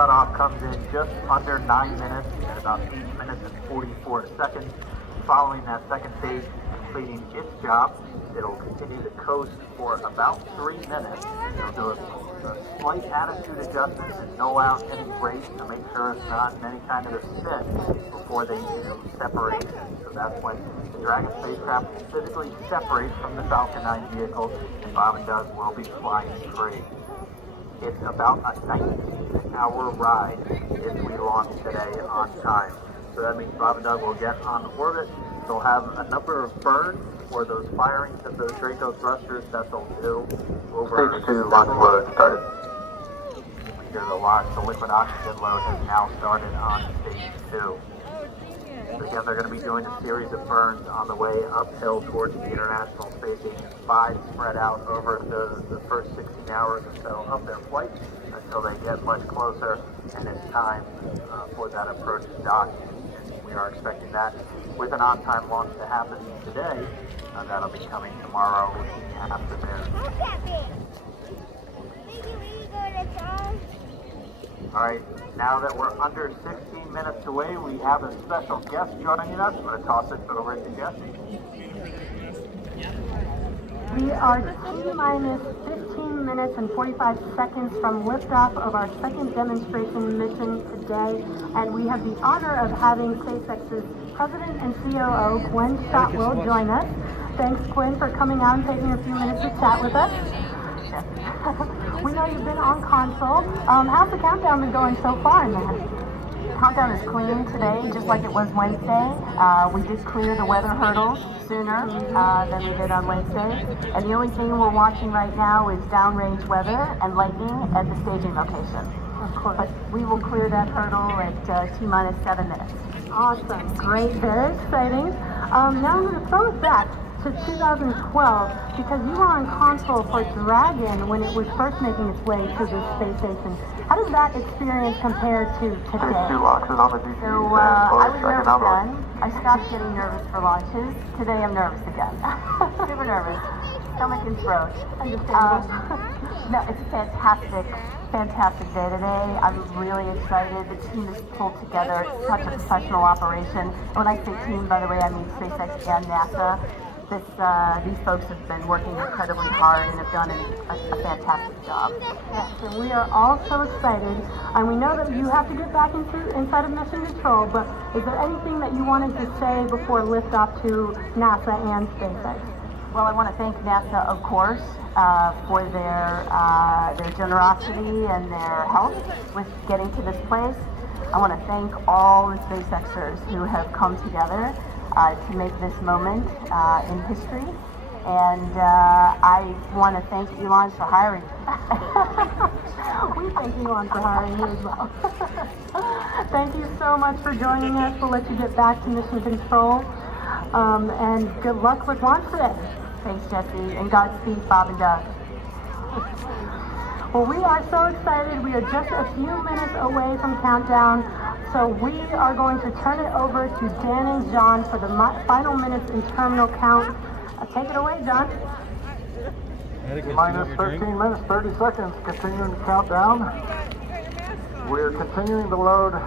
cutoff comes in just under 9 minutes at about 8 minutes and 44 seconds. Following that second stage completing its job, it'll continue to coast for about 3 minutes. It'll do a slight attitude adjustment and null out any brakes to make sure it's not in any kind of a spin before they do separation. So that's when the Dragon spacecraft will physically separate from the Falcon 9 vehicle, and Bob and Doug will be flying free. It's about a 19-hour ride if we launch today on time. So that means Bob and Doug will get on orbit. They'll have a number of burns for those firings of those Draco thrusters that they'll do over Stage 2 launch load started. Here's the launch. The liquid oxygen load has now started on stage 2. So again, they're going to be doing a series of burns on the way uphill towards the International Space Station 5, spread out over the first 16 hours or so of their flight until they get much closer and it's time for that approach dock. We are expecting that with an on-time launch to happen today. That'll be coming tomorrow afternoon. All right, now that we're under 16 minutes away, we have a special guest joining us. I'm going to toss it over to Jesse. We are T-minus 15 minutes and 45 seconds from liftoff of our second demonstration mission today, and we have the honor of having SpaceX's President and COO, Gwen Shotwell, join us. Thanks, Gwen, for coming out and taking a few minutes to chat with us. We know you've been on console. How's the countdown been going so far, man? Countdown is clean today, just like it was Wednesday. We did clear the weather hurdles sooner than we did on Wednesday. And the only thing we're watching right now is downrange weather and lightning at the staging location. Of course. But we will clear that hurdle at T-minus 7 minutes. Awesome. Great. Very exciting. Now I'm going to throw it back to 2012 because you were on console for Dragon when it was first making its way to the space station. How does that experience compare to today? Stage 2 launches on the DC. So I was nervous then. I stopped getting nervous for launches. Today I'm nervous again. Super nervous. Stomach and throat. No, it's a fantastic day today. I'm really excited. The team is pulled together. It's such a professional operation. When I say team, by the way, I mean SpaceX and NASA. These folks have been working incredibly hard and have done a fantastic job. Yes, and we are all so excited. And we know that you have to get back inside of Mission Control, but is there anything that you wanted to say before liftoff to NASA and SpaceX? Well, I want to thank NASA, of course, for their generosity and their help with getting to this place. I want to thank all the SpaceXers who have come together to make this moment in history. And I want to thank Elon for hiring me. We thank Elon for hiring you as well. Thank you so much for joining us. We'll let you get back to Mission Control. And good luck with launch today. Thanks, Jesse, and Godspeed, Bob and Doug. Well, we are so excited. We are just a few minutes away from countdown. So we are going to turn it over to Dan and John for the final minutes in terminal count. Take it away, John. Minus 13 minutes, 30 seconds, continuing to count down. We're continuing to load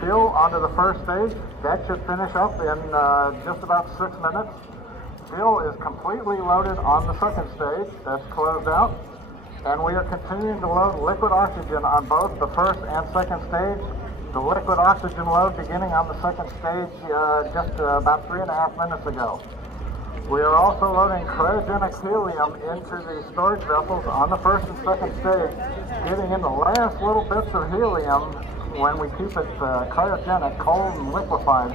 fuel onto the first stage. That should finish up in just about 6 minutes. Fuel is completely loaded on the second stage. That's closed out. And we are continuing to load liquid oxygen on both the first and second stage. The liquid oxygen load beginning on the second stage just about 3.5 minutes ago. We are also loading cryogenic helium into the storage vessels on the first and second stage, getting in the last little bits of helium when we keep it cryogenic, cold and liquefied.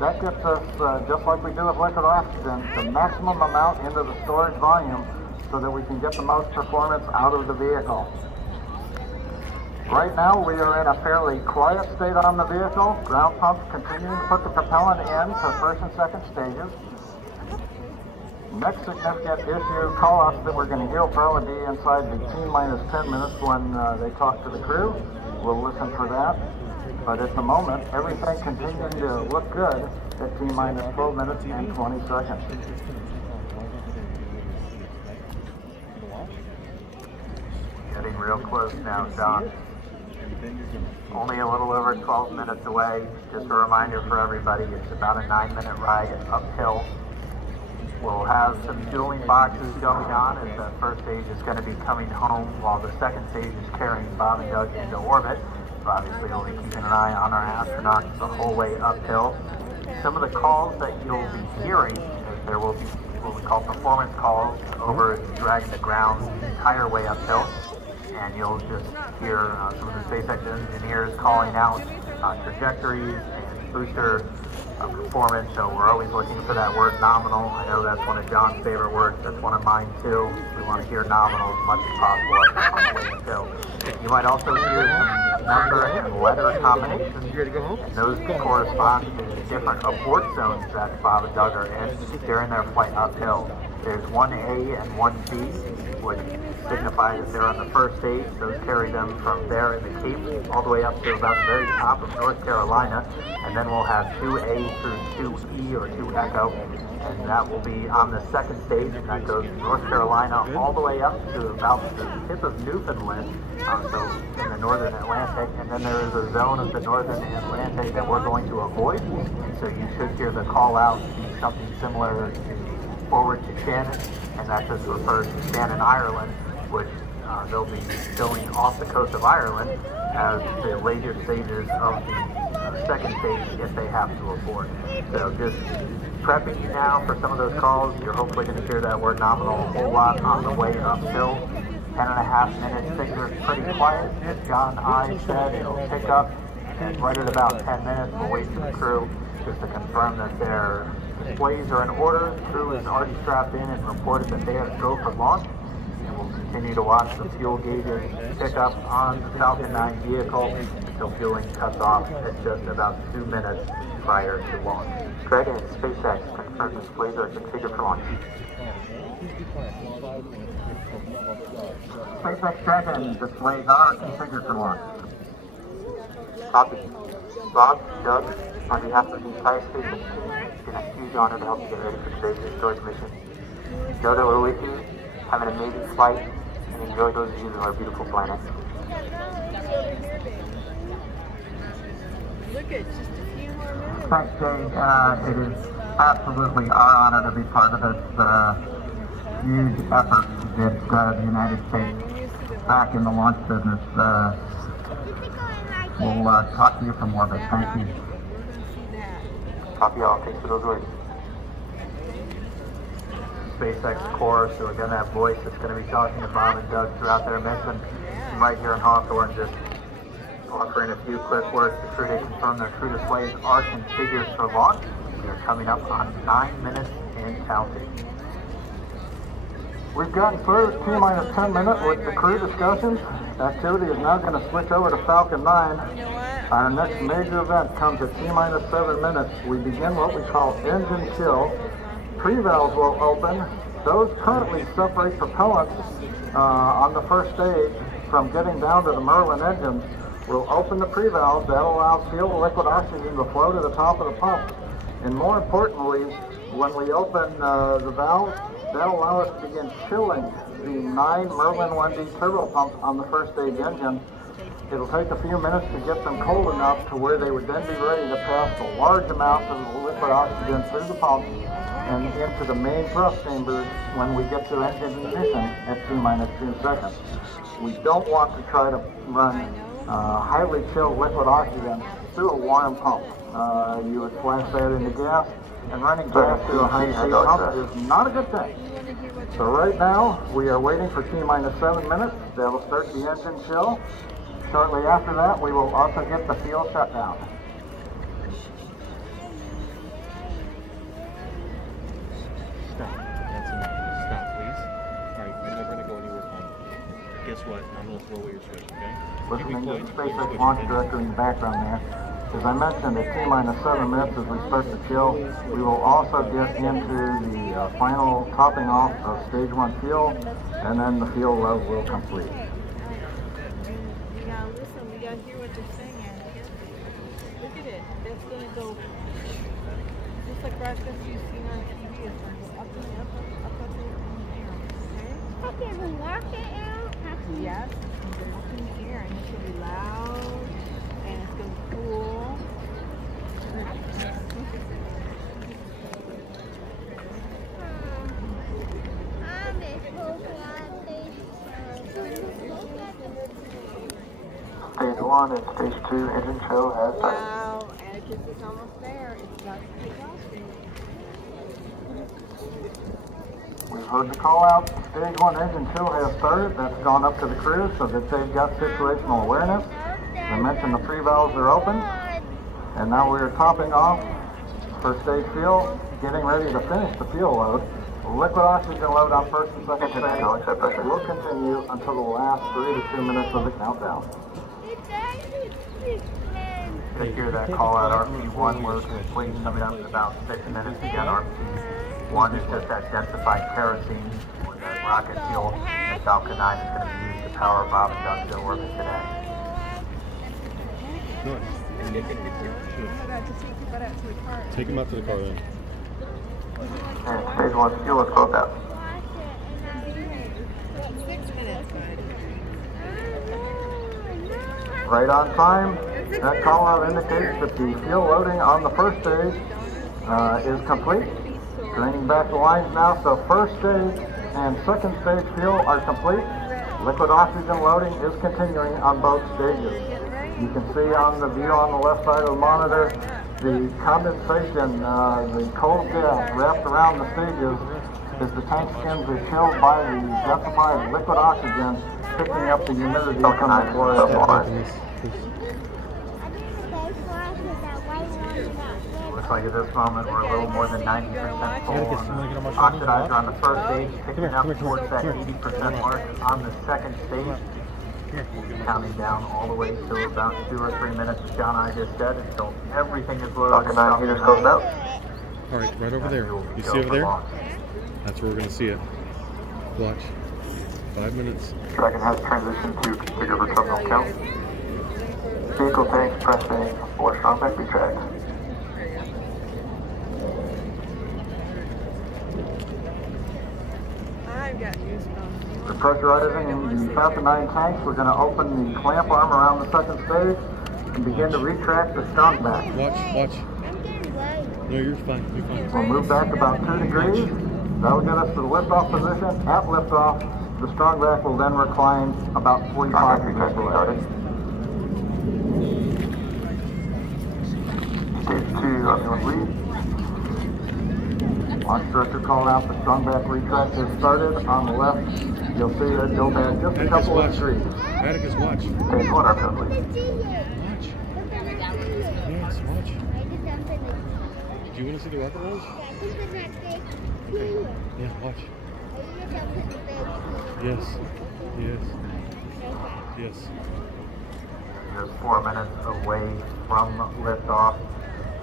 That gets us, just like we do with liquid oxygen, the maximum amount into the storage volume so that we can get the most performance out of the vehicle. Right now we are in a fairly quiet state on the vehicle. Ground pumps continuing to put the propellant in for first and second stages. Next significant issue call-offs that we're going to hear will probably be inside the T-minus 10 minutes when they talk to the crew. We'll listen for that. But at the moment, everything continuing to look good at T-minus 12 minutes and 20 seconds. Getting real close now, Don. only a little over 12 minutes away. Just a reminder for everybody, it's about a 9-minute ride uphill. We'll have some fueling boxes going on as the first stage is going to be coming home while the second stage is carrying Bob and Doug into orbit. So obviously we'll be keeping an eye on our astronauts the whole way uphill. Some of the calls that you'll be hearing is there will be what we call performance calls over dragging the ground the entire way uphill. And you'll just hear some of the SpaceX engineers calling out trajectories and booster performance. So we're always looking for that word nominal. I know that's one of John's favorite words. That's one of mine too. We want to hear nominal as much as possible on the way uphill. You might also hear some number and letter combinations, and those correspond to the different abort zones that Bob and Doug are in during their flight uphill. There's 1A and 1B, which signify that they're on the first stage. Those carry them from there in the Cape all the way up to about the very top of North Carolina. And then we'll have 2A through 2E or 2 Echo. And that will be on the second stage, and that goes from North Carolina all the way up to about the tip of Newfoundland, so in the northern Atlantic. And then there is a zone of the northern Atlantic that we're going to avoid. So you should hear the call out be something similar to forward to Shannon, and that just refers to Shannon, Ireland, which they'll be going off the coast of Ireland as the later stages of the second stage if they have to abort. So just prepping you now for some of those calls. You're hopefully going to hear that word nominal a whole lot on the way uphill. 10.5 minutes, things are pretty quiet. As John I said, it'll pick up, and right at about 10 minutes, we'll wait for the crew just to confirm that their displays are in order. The crew is already strapped in and reported that they are go for launch. And we'll continue to watch the fuel gauges pick up on the Falcon 9 vehicle until fueling cuts off at just about 2 minutes prior to launch. Dragon and SpaceX confirmed displays are configured for launch. SpaceX Dragon displays are configured for launch. Copy. Bob, Doug, on behalf of the entire SpaceX team, it's been a huge honor to help you get ready for today's historic mission. Know that we're with you, have an amazing flight, and enjoy those views of our beautiful planet. Look at just a few more minutes. Thanks, Jay. It is absolutely our honor to be part of this huge effort that the United States back in the launch business. We'll talk to you from orbit. Thank you. Copy all. Thanks for those words. SpaceX Core, so again, that voice that's going to be talking to Bob and Doug throughout their mission. I'm right here in Hawthorne, just offering a few quick words to crew to confirm their crew displays are configured for launch. We are coming up on 9 minutes and counting. We've gotten through T-minus 10 minutes with the crew discussions. Activity is now going to switch over to Falcon 9. Our next major event comes at T-minus 7 minutes. We begin what we call engine chill. Pre-valves will open. Those currently separate propellants on the first stage from getting down to the Merlin engines. We'll open the pre-valves. That allows fuel and liquid oxygen to flow to the top of the pump. And more importantly, when we open the valves, that'll allow us to begin chilling the 9 Merlin 1D turbo pumps on the first stage engine. It'll take a few minutes to get them cold enough to where they would then be ready to pass the large amounts of liquid oxygen through the pumps and into the main thrust chambers when we get to engine ignition at T-minus 2 seconds. We don't want to try to run highly chilled liquid oxygen through a warm pump. You would flash that into gas, and running gas through a high-speed pump is not a good thing. So right now, we are waiting for T-minus 7 minutes. That'll start the engine chill. Shortly after that, we will also get the fuel shutdown. Stop. That's enough. Stop, please. All right, you're never going to go anywhere fun. Guess what? I'm going to throw away your switch, okay? Listening to the SpaceX launch director in the background there. As I mentioned, at T-minus 7 minutes as we start to chill, we will also get into the final topping off of stage 1 fuel, and then the fuel load will complete. You gotta listen, we gotta hear what they're saying. Look at it. That's gonna go just like broadcast you've seen on TV. It's gonna go up and up, up in the air. Okay? Up in the rocket air? Yes, up in the air, and it's gonna be loud. Stage 1 and Stage 2 engine chill has started. Wow, Atticus is almost there. It's about to take off. We've heard the call out. Stage 1 engine chill has started. That's gone up to the crew so that they've got situational awareness. I mentioned the pre-valves are open. And now we're topping off for stage fuel, getting ready to finish the fuel load. Liquid oxygen load on first and second stage will continue until the last 3 to 2 minutes of the countdown. To hear that call out, RP1 load complete, coming up in about 6 minutes. Again, RP1 is just that densified kerosene with that rocket fuel, and Falcon 9 is going to be used to power Bob and Doug to orbit today. Take him out to the car then. And Stage 1 fuel is closed out. 6 minutes, Right on time. That call out indicates that the fuel loading on the first stage is complete. Draining back the lines now, so first stage and second stage fuel are complete. Liquid oxygen loading is continuing on both stages. You can see on the view on the left side of the monitor, the condensation, the cold gas wrapped around the stages as the tank skins are chilled by the densified liquid oxygen, picking up the humidity from the fluid. Looks like at this moment we're a little more than 90% full on the oxidizer on the first stage, picking up towards that 80% mark on the second stage. Counting down all the way to about 2 or 3 minutes, as John and I just said, until everything is loaded. Falcon 9 heaters closed out. All right, right over there. You see over there? That's where we're going to see it. Watch. 5 minutes. Dragon has transitioned to configure for terminal count. Vehicle tanks pressing for strong back retract. I've got goosebumps. For pressurizing in the Falcon 9 tanks, we're going to open the clamp arm around the second stage and begin to retract the strong back. Watch. No, you're fine. You're fine. We'll move back about 2 degrees. That'll get us to the liftoff position. At liftoff, the strong back will then recline about 45 degrees away. Stage 2 on your lead. Launch director called out the strong back retract has started. On the left, you'll see it go back just a couple of degrees. Atticus, watch. Stage 1 on your lead. Watch. Yes, watch. Do you want to see the rocket rolls? Okay. Yeah, watch. Yes. Just 4 minutes away from liftoff.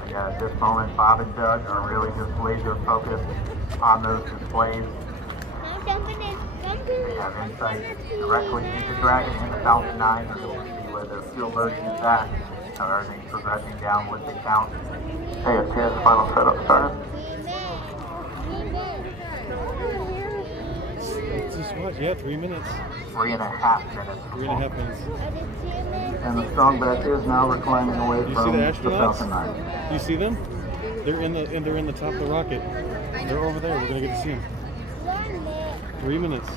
At this moment, Bob and Doug are really just laser focused on those displays. They have insight directly into Dragon and the Falcon 9, so we'll see where their fuel loading is at. How everything's progressing down with the count. KSCVC final setup started. Just watch. Yeah, 3 minutes. 3.5 minutes. 3.5 minutes. And the strong back is now reclining away You from see the the astronauts? Falcon 9. You see them? They're in the top of the rocket. They're over there. We're gonna get to see them. 3 minutes.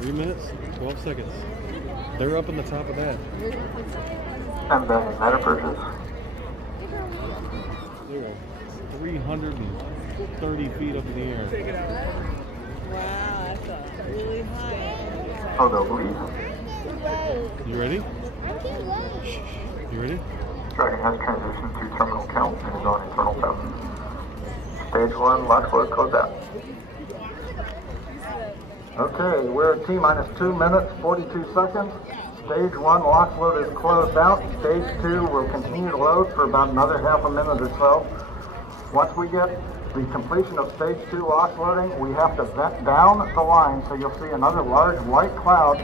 3 minutes, 12 seconds. They're up in the top of that. And then igniter purchase. They are 330 feet up in the air. Wow, that's really high. Photo bleed. You ready? Shh. You ready? Dragon has transitioned to terminal count and is on internal count. Stage 1 launch load closed out. Okay, we're at T-minus 2 minutes, 42 seconds. Stage 1 launch load is closed out. Stage 2 will continue to load for about another half a minute or so. Once we get the completion of Stage 2 launch loading, we have to vent down the line, so you'll see another large white cloud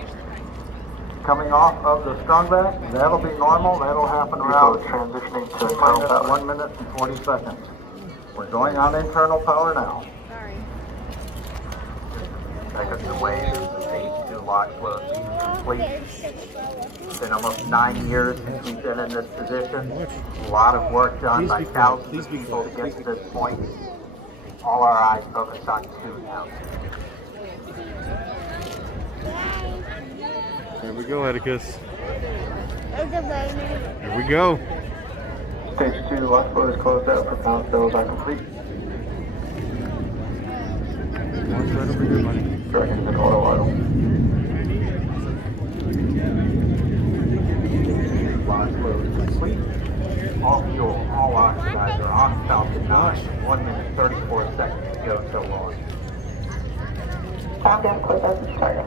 coming off of the strong back. That'll be normal. That'll happen around Transitioning to internal T-minus power. 1 minute and 40 seconds. We're going on internal power now. Sorry. Seconds away is the Stage 2 launch load being complete. It's been almost 9 years since we've been in this position. A lot of work done by thousands of people to get to this point. All our eyes focus on 2 now. There we go, Atticus. Here we go. Stage 2, last floor is closed out for pound fills are complete. Launch right over here, buddy. Dragons in auto idle. Launch load complete. All fuel, all oxidizer on Falcon 9. 1 minute, 34 seconds to go till launch. Falcon, close out the target.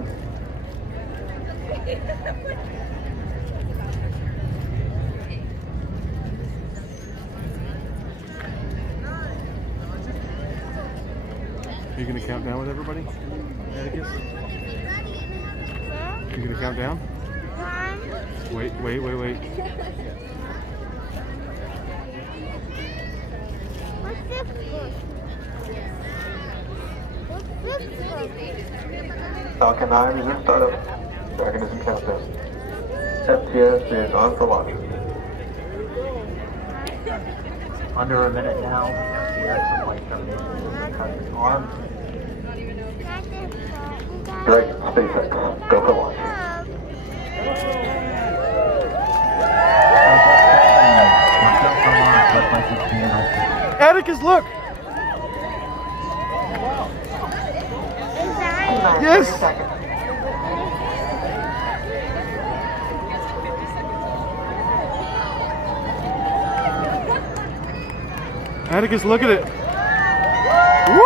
Are you gonna count down with everybody? Atticus? You gonna count down? Wait. What's this for? Falcon 9 is in startup. Dragon is in countdown. FTS is on for launch. Under a minute now. FTS and flight termination is armed. Dragon, SpaceX, go for launch. Atticus, look! Yes! Atticus, look at it! Woo!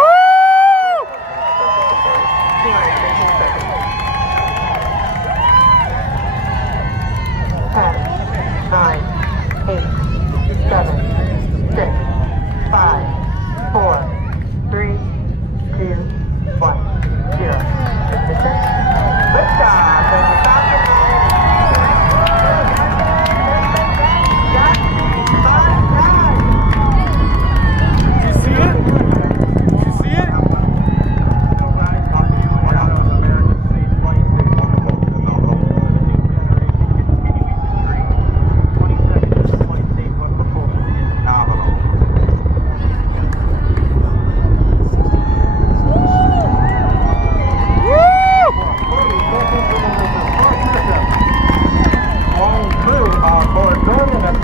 10, 9, 8, 7, 6, 5, 4, 3, 2, 1, 0. Liftoff of the Falcon 9. Did you see it? Did you see it?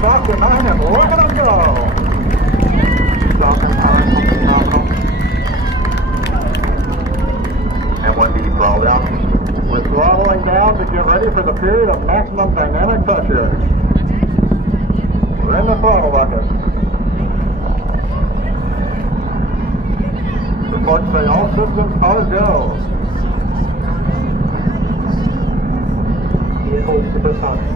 Falcon 9 and look at them go! Falcon 9, phenomenal. And 1D throttle down. We're throttling down to get ready for the period of maximum dynamic pressure. We're in the throttle bucket. Reports say all systems are go. Vehicle supersonic.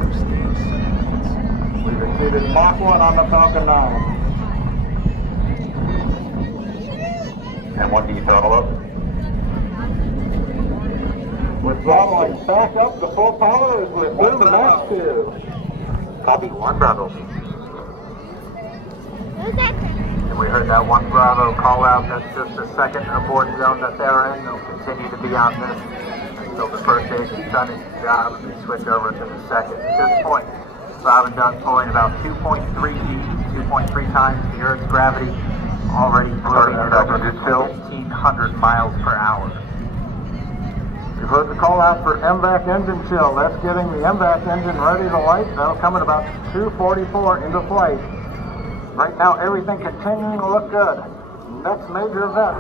We've exceeded Mach 1 on the Falcon 9. And 1D throttle up. We're throttling back up to full power as we move Max 2. Copy 1 Bravo. And we heard that 1 Bravo call out. That's just the second abort zone that they're in. They'll continue to be on this until the first stage is done its job and we switch over to the second. At this point, Bob and Doug pulling about 2.3 Gs, 2.3 times the Earth's gravity, already starting at over 1,500 miles per hour. You've heard the call out for MVAC engine chill. That's getting the MVAC engine ready to light. That'll come at about 2:44 into flight. Right now, everything continuing to look good. Next major event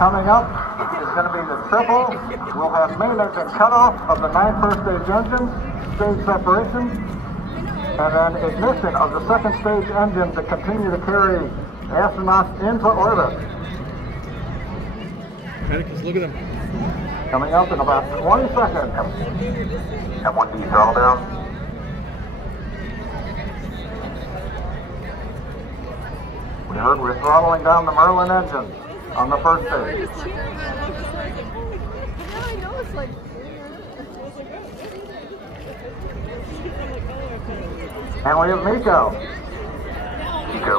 coming up is going to be the triple. We'll have main engine cutoff of the 9 first stage engines, stage separation, and then ignition of the second stage engine to continue to carry astronauts into orbit. Atticus, look at them. Coming up in about 20 seconds. And 1D throttle down. We heard we're throttling down the Merlin engine on the first stage. And we have Miko. Miko,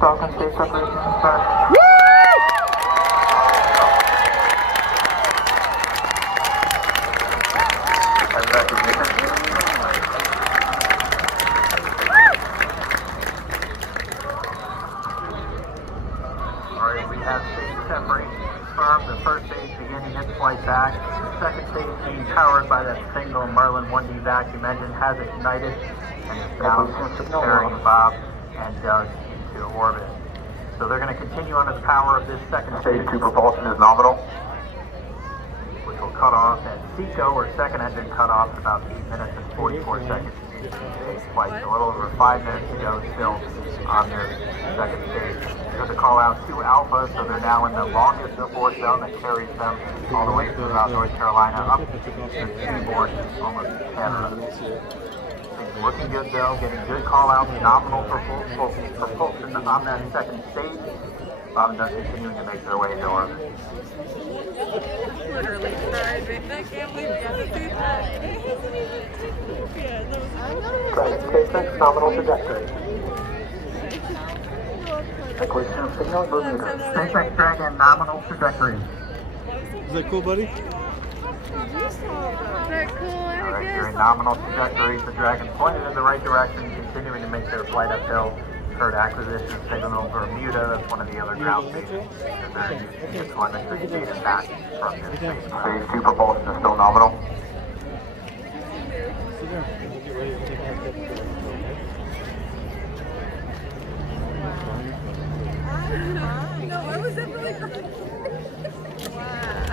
Falcon stage separation confirmed. Alright, we have stage separation confirmed. The first stage beginning its flight back. The second stage being powered by the single Merlin 1D vacuum engine has ignited and is now carrying Bob and Doug into orbit. So they're going to continue under the power of this second stage. Stage 2 propulsion is nominal. Which will cut off at SECO, or second engine cut off in about 8 minutes and 44 seconds. Takes flight, a little over 5 minutes to go still on their second stage. They're going to call out 2 Alpha, so they're now in the longest abort zone that carries them all the way through about North Carolina up to the seaboard, almost Canada. Things looking good though, getting good call outs, nominal propulsion on that second stage. Bob and Doug continuing to make their way into orbit. Literally driving. I can't believe you got to see that. It hasn't even taken off yet. Dragon K6, nominal trajectory. Equation signal moving. SpaceX Dragon, nominal trajectory. Is that cool, buddy? Very cool. Alright, you're in nominal trajectory. The Dragon pointed in the right direction, continuing to make their flight uphill. Heard acquisition signal Bermuda, that's one of the other ground stations. And they're using telemetry data back from this station. Stage 2 propulsion is still nominal. No, I was definitely right. Wow.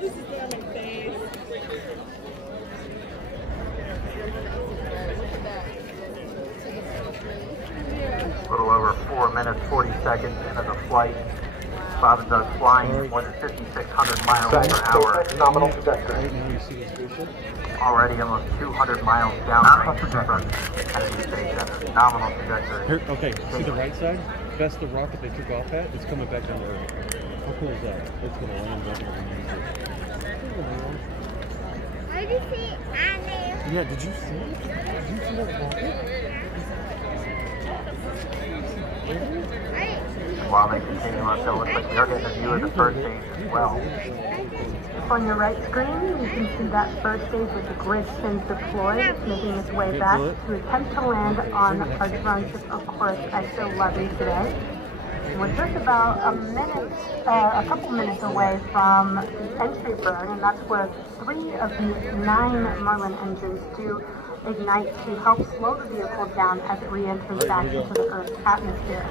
This is on my face. A little over 4 minutes, 40 seconds into the flight. Bob and Doug flying at more than 5,600 miles per hour. Nominal trajectory. Right now you see the spaceship. Already almost 200 miles downrange from Kennedy Space Center. Nominal trajectory. Here, okay, see the right side? That's the rocket they took off at. It's coming back down to Earth. How cool is that? It's going to land back and use it. I just see it on there. Yeah, did you see it? Did you see that rocket? And while they continue on, it looks like they're getting a view of the first stage as well. On your right screen, you can see that first stage with the grid fins deployed. It's making its way back to attempt to land on our drone ship, Of Course I Still Love You Today. We're just about a couple minutes away from the entry burn, and that's where 3 of the 9 Merlin engines do ignite to help slow the vehicle down as it re-enters back into the Earth's atmosphere.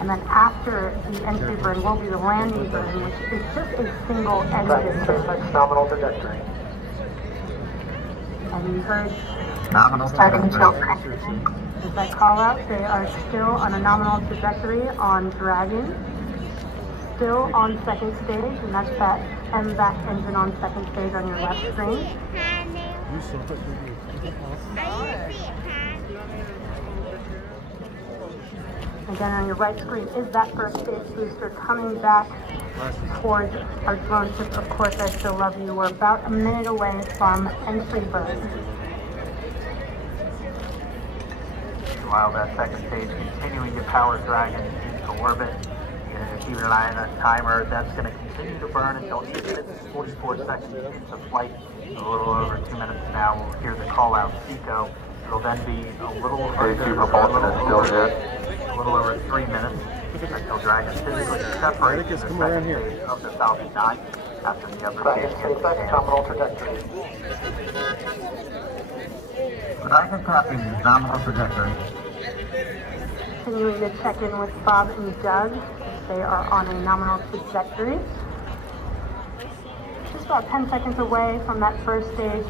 And then after the entry burn will be the landing burn, which is just a single Dragon engine. K6, nominal trajectory. And you heard Nominal trajectory. as I call out, they are still on a nominal trajectory on Dragon. Still on second stage, and that's that MVAC engine on second stage on your left screen. You saw it, didn't you? Again, on your right screen is that first stage booster coming back towards our drone ship. Of Course I Still Love You. We're about a minute away from entry burn. While that second stage continuing to power Dragon into orbit, and keeping an eye on that timer, that's going to continue to burn until 8 minutes and 44 seconds into flight. A little over 2 minutes now, we'll hear the call out SECO. It'll then be a little Stage 2 propulsion is still good. a little over 3 minutes until Dragon physically separates in the second stage of the Falcon 9 after the upper Dragon stage gets K6, nominal trajectory. Dragon copy, nominal trajectory. Continuing to check in with Bob and Doug. They are on a nominal trajectory. Just about 10 seconds away from that first stage.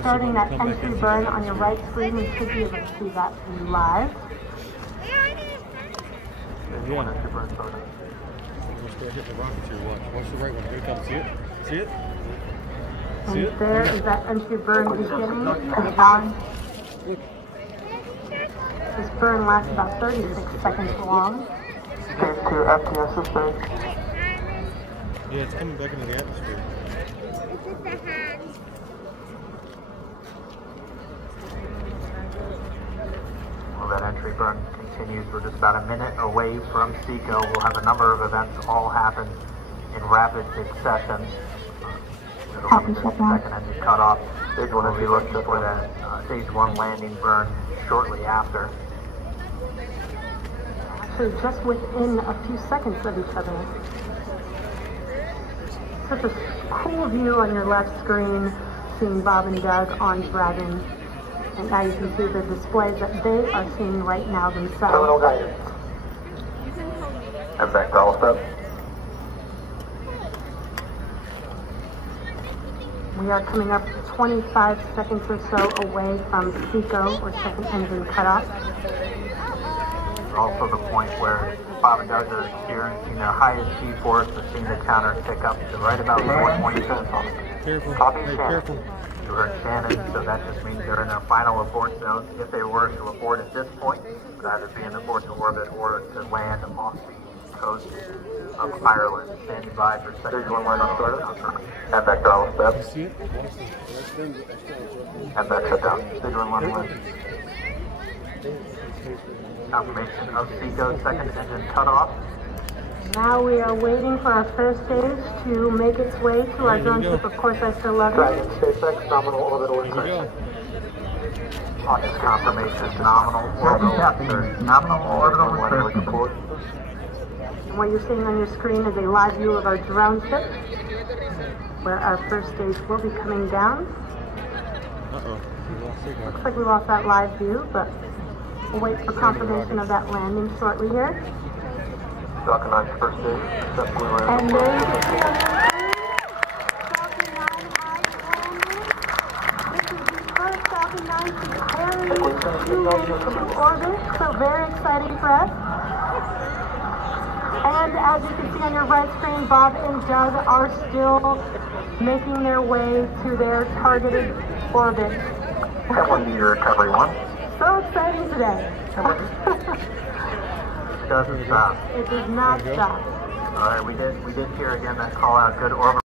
Starting that entry burn on your right screen, you should be able to see that live. There's one entry burn photo. Let's go hit the rockets here. Watch. Watch the right one. Here it comes. See it? See it? See And it? there is that entry burn beginning. This burn lasts about 36 seconds long. Stage 2 FTS sustained. Yeah, it's coming back into the atmosphere. Well, that entry burn continues. We're just about a minute away from SECO. We'll have a number of events all happen in rapid succession. It'll be the second engine cut off. Stage 1 will be looked for that stage 1 landing burn shortly after. actually just within a few seconds of each other. Such a cool view on your left screen, seeing Bob and Doug on Dragon. And now you can see the displays that they are seeing right now themselves. Terminal guidance. And back to all step. We are coming up 25 seconds or so away from SECO, or second engine cutoff. Also the point where Bob and Doug are experiencing their highest G-force, we're seeing the counter tick up to right about 427. Careful. Copy, Hey, Shannon. careful. You heard Shannon, so that just means they're in their final abort zone. If they were to abort at this point, it would either be in abort to orbit or to land off the coast of Ireland. Standing by for second one line on startup. And back to all You step. see it? And back shut down. Signal one line. Confirmation of SECO second engine cutoff. Now we are waiting for our first stage to make its way to our drone ship, of course, ISO-11. Dragon, SpaceX, nominal orbital Here we insertion. go. On this confirmation, nominal orbital insertion. Nominal orbital insertion. And what you're seeing on your screen is a live view of our drone ship, where our first stage will be coming down. Uh-oh. We lost signal. Looks like we lost that live view, but we'll wait for confirmation of that landing shortly here. Falcon 9 first stage. Step blue line. And there you can see on your screen, Falcon 9 has landed. This is the first Falcon 9 to carry to orbit, so very exciting for us. And as you can see on your right screen, Bob and Doug are still making their way to their targeted orbit. And 1 meter recovery 1. So exciting today. Doesn't stop. It does not stop. All right, we did hear again that call out. Good orbital.